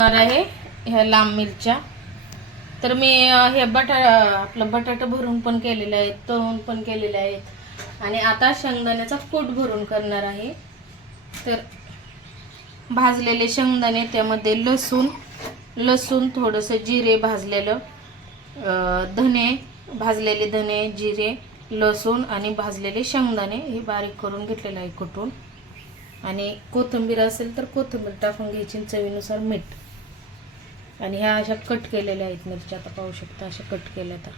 आहे ह्या लांब मिरच्या. तर मी हे बटा आपलं बटाटा भरून पण केलेलं आहे तळून पण केलेले आहेत. आणि आता शेंगदाण्याचा कूट भरून करणार आहे. तर भाजलेले शेंगदाणे त्यामध्ये लसूण लसूण थोडंसं जिरे भाजलेलं धने भाजलेले धने जिरे लसूण आणि भाजलेले शेंगदाणे हे बारीक करून घेतलेलं आहे कुटून. आणि कोथिंबीर असेल तर कोथिंबीर टाकून घ्यायची चवीनुसार मीठ. आणि ह्या अशा कट केलेल्या आहेत मिरच्या. आता पाहू शकता अशा कट केल्या तर.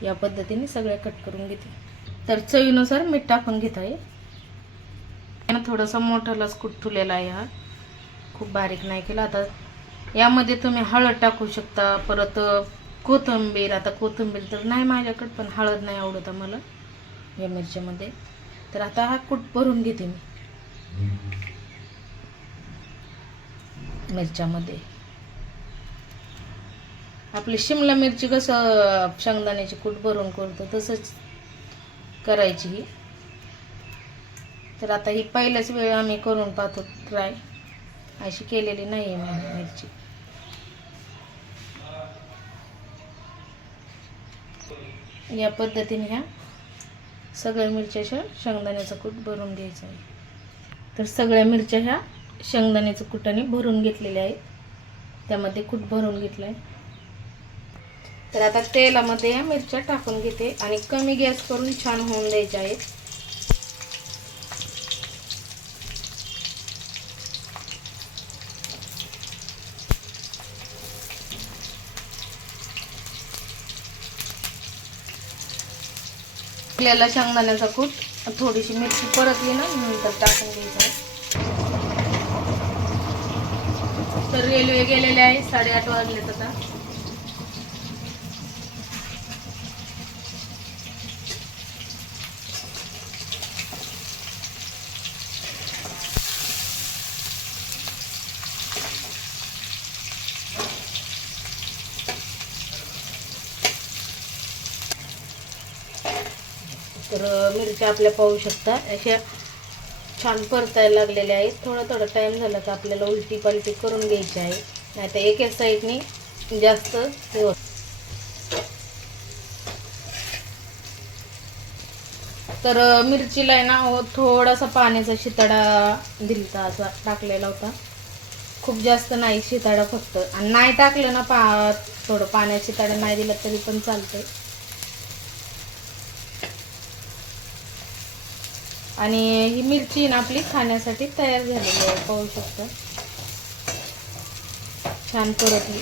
या पद्धतीने सगळ्या कट करून घेते. तर चवीनुसार मीठ टाकून घेत आहे. आणि थोडासा मोठालाच कुठुलेला आहे हा. खूप बारीक नाही केला. आता यामध्ये तुम्ही हळद टाकू शकता. परत कोथिंबीर. आता कोथिंबीर तर नाही माझ्याकडे पण हळद नाही आवडत आम्हाला या मिरच्यामध्ये. तर आता हा कूट भरून घेते मी. मिरच्यामध्ये. आपली शिमला मिरची कसं शेंगदाण्याची कूट भरून करतो तसंच करायची ही. तर आता ही पहिल्याच वेळ आम्ही करून पाहतो ट्राय. अशी केलेली नाही आहे मिरची. या पद्धतीने ह्या सगळ्या मिरच्या शेंगदाण्याचं शेंगदाण्याचा कूट भरून घ्यायचा आहे. तर सगळ्या मिरच्या ह्या शेंगदाण्याचं कुटाने भरून घेतलेले आहेत. त्यामध्ये कूट भरून घेतलं आहे तर आता तेलामध्ये या मिरच्या टाकून घेते आणि कमी गॅस करून छान होऊन द्यायच्या आहेत. आपल्याला शेंगदाण्याचा कूट थोडीशी मिरची परतली ना नंतर टाकून घ्यायचं तर रेल्वे गेलेले आहे साडेआठ वाजलेत आता. तर मिरच्या आपल्या पाहू शकता. अशा छान परतायला लागलेले आहेत. थोडा थोडा टाईम झाला तर आपल्याला उलटी पालटी करून घ्यायची आहे. नाही तर एकाच साईडनी जास्त हे होत. तर मिरचीला आहे ना हो थोडासा पाण्याचा शिताडा दिलता असा टाकलेला होता. खूप जास्त नाही शिताडा फक्त. आणि नाही टाकलं ना पा थोडं पाण्यात शिताडा नाही दिला तरी पण चालतंय. आणि ही मिरची ना आपली खाण्यासाठी तयार झालेली आहे पाहू शकता. छान परतली.